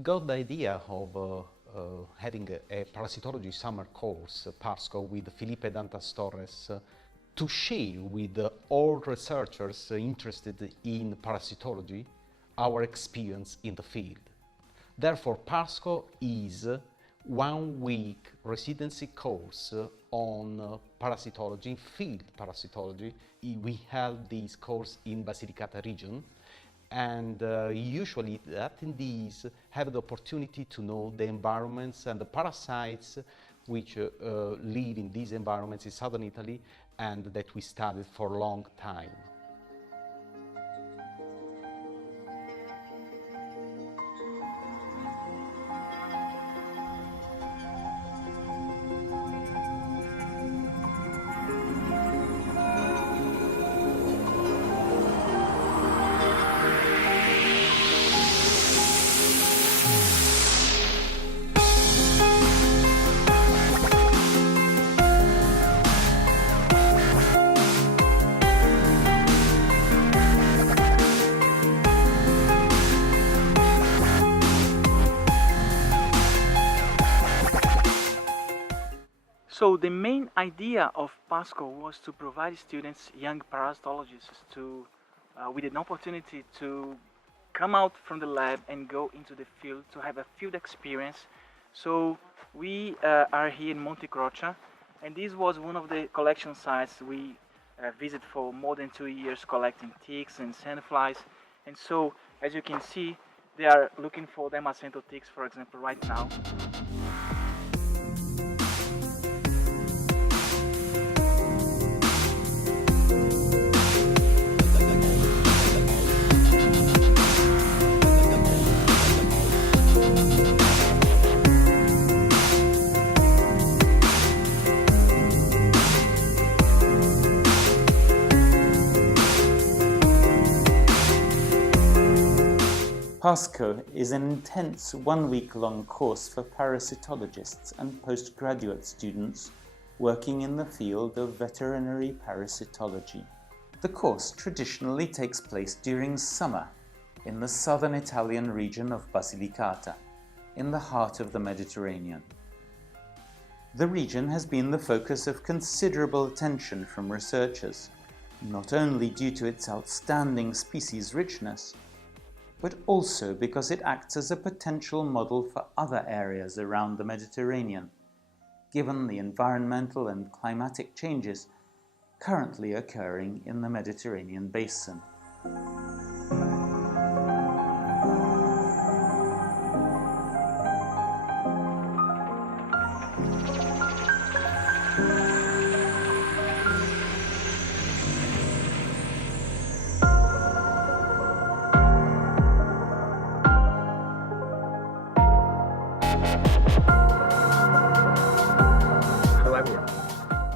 We got the idea of having a parasitology summer course, PASCO, with Felipe Dantas Torres to share with all researchers interested in parasitology our experience in the field. Therefore, PASCO is 1 week residency course on parasitology, field parasitology. We held this course in Basilicata region, and usually the attendees have the opportunity to know the environments and the parasites which live in these environments in southern Italy and that we studied for a long time. So the main idea of PASCO was to provide students, young parasitologists, with an opportunity to come out from the lab and go into the field, to have a field experience. So we are here in Monte Croce, and this was one of the collection sites we visited for more than 2 years, collecting ticks and sandflies. And so, as you can see, they are looking for Dermacento ticks, for example, right now. PASCO is an intense 1-week-long course for parasitologists and postgraduate students working in the field of veterinary parasitology. The course traditionally takes place during summer in the southern Italian region of Basilicata, in the heart of the Mediterranean. The region has been the focus of considerable attention from researchers, not only due to its outstanding species richness, but also because it acts as a potential model for other areas around the Mediterranean, given the environmental and climatic changes currently occurring in the Mediterranean basin.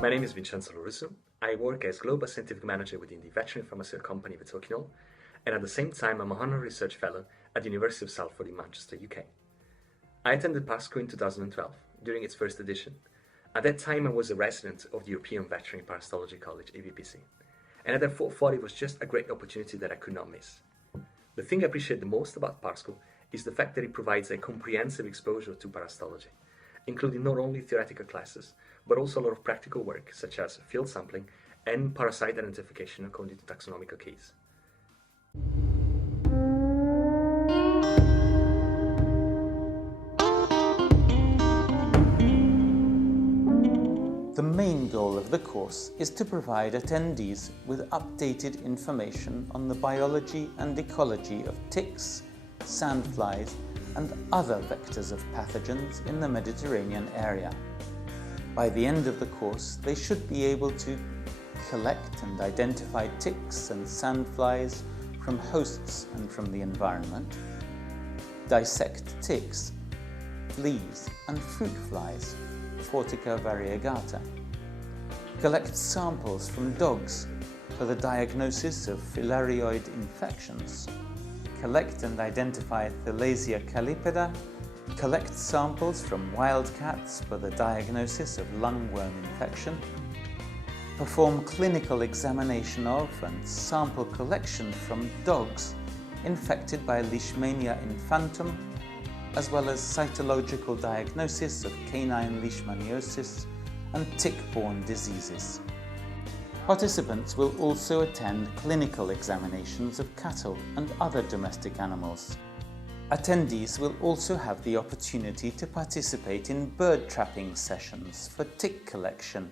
My name is Vincenzo Lorusso. I work as Global Scientific Manager within the veterinary pharmaceutical company Vitoquinol, and at the same time I'm a Honorary Research Fellow at the University of Salford in Manchester, UK. I attended PASCO in 2012, during its first edition. At that time I was a resident of the European Veterinary Parasitology College, EVPC, and I therefore thought it was just a great opportunity that I could not miss. The thing I appreciate the most about PASCO is the fact that it provides a comprehensive exposure to parasitology, including not only theoretical classes, but also a lot of practical work, such as field sampling and parasite identification according to taxonomical keys. The main goal of the course is to provide attendees with updated information on the biology and ecology of ticks, sandflies, and other vectors of pathogens in the Mediterranean area. By the end of the course, they should be able to collect and identify ticks and sandflies from hosts and from the environment, dissect ticks, fleas, and fruit flies, Fortica variegata, collect samples from dogs for the diagnosis of filarioid infections, collect and identify Thalasia calipeda, collect samples from wild cats for the diagnosis of lungworm infection, perform clinical examination of and sample collection from dogs infected by Leishmania infantum, as well as cytological diagnosis of canine leishmaniosis and tick-borne diseases. Participants will also attend clinical examinations of cattle and other domestic animals. Attendees will also have the opportunity to participate in bird trapping sessions for tick collection.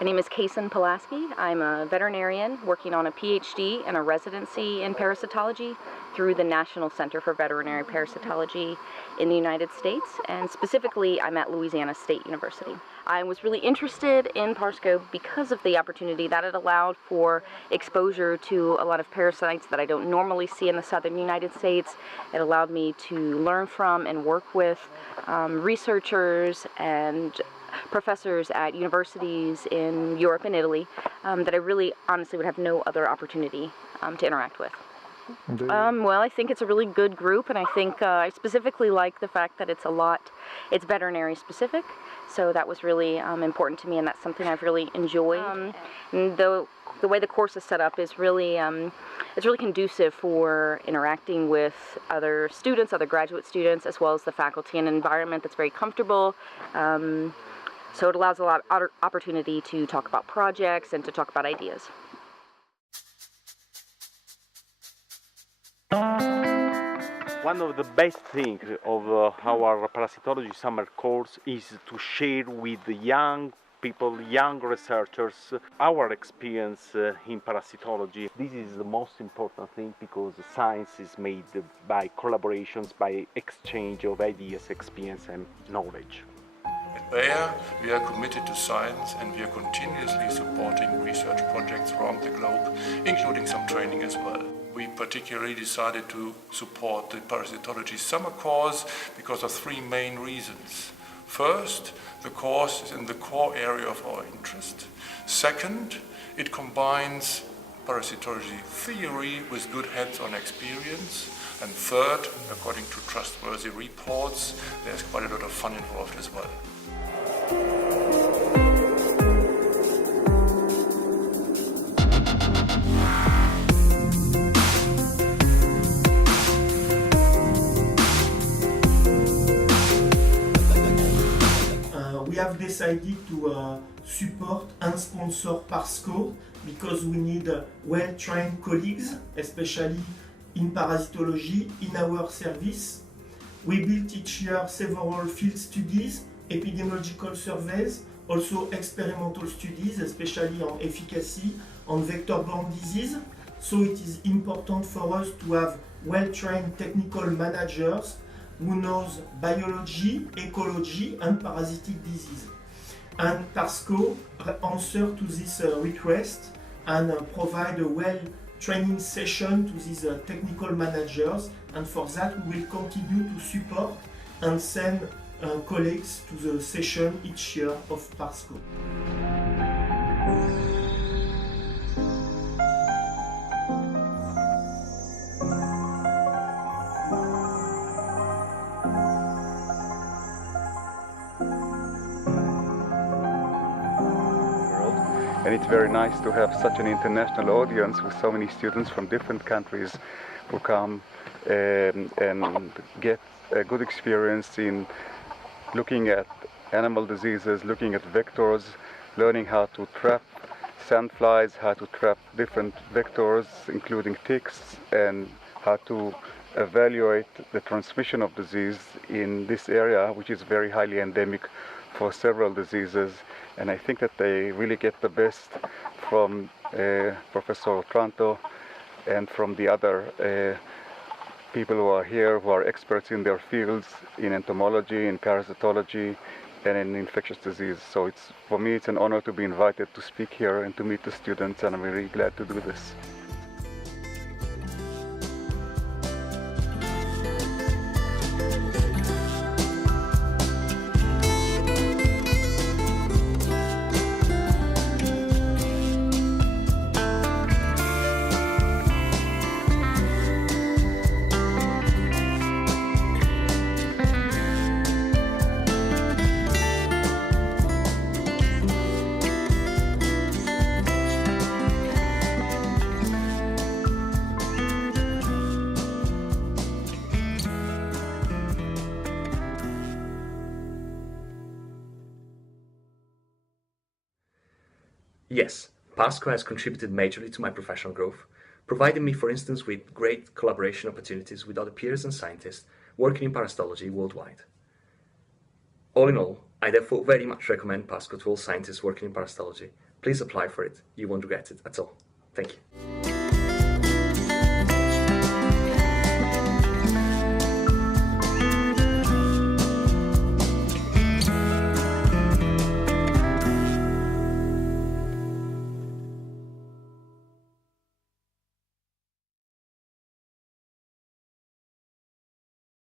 My name is Kason Pulaski. I'm a veterinarian working on a PhD and a residency in parasitology through the National Center for Veterinary Parasitology in the United States, and specifically I'm at Louisiana State University. I was really interested in Parsco because of the opportunity that it allowed for exposure to a lot of parasites that I don't normally see in the southern United States. It allowed me to learn from and work with researchers and professors at universities in Europe and Italy that I really honestly would have no other opportunity to interact with. Well, I think it's a really good group, and I think I specifically like the fact that it's veterinary specific, so that was really important to me, and that's something I've really enjoyed. And the way the course is set up is really, it's really conducive for interacting with other students, other graduate students, as well as the faculty, in an environment that's very comfortable. So it allows a lot of opportunity to talk about projects and to talk about ideas. One of the best things of our parasitology summer course is to share with young people, young researchers, our experience in parasitology. This is the most important thing because science is made by collaborations, by exchange of ideas, experience and knowledge. At Bayer, we are committed to science and we are continuously supporting research projects around the globe, including some training as well. We particularly decided to support the parasitology summer course because of three main reasons. First, the course is in the core area of our interest. Second, it combines parasitology theory with good hands-on experience. And third, according to trustworthy reports, there's quite a lot of fun involved as well. We have decided to support and sponsor Parsco because we need well-trained colleagues, especially in parasitology, in our service. We build each year several field studies, epidemiological surveys, also experimental studies, especially on efficacy on vector-borne disease. So it is important for us to have well-trained technical managers who knows biology, ecology and parasitic disease. And Parsco answer to this request and provide a training session to these technical managers, and for that we will continue to support and send colleagues to the session each year of Parsco. And it's very nice to have such an international audience with so many students from different countries who come and get a good experience in looking at animal diseases, looking at vectors, learning how to trap sandflies, how to trap different vectors, including ticks, and how to evaluate the transmission of disease in this area, which is very highly endemic for several diseases. And I think that they really get the best from Professor Otranto and from the other people who are here, who are experts in their fields, in entomology, in parasitology, and in infectious disease. So for me, it's an honor to be invited to speak here and to meet the students, and I'm really glad to do this. Yes, PASCO has contributed majorly to my professional growth, providing me, for instance, with great collaboration opportunities with other peers and scientists working in parasitology worldwide. All in all, I therefore very much recommend PASCO to all scientists working in parasitology. Please apply for it. You won't regret it at all. Thank you.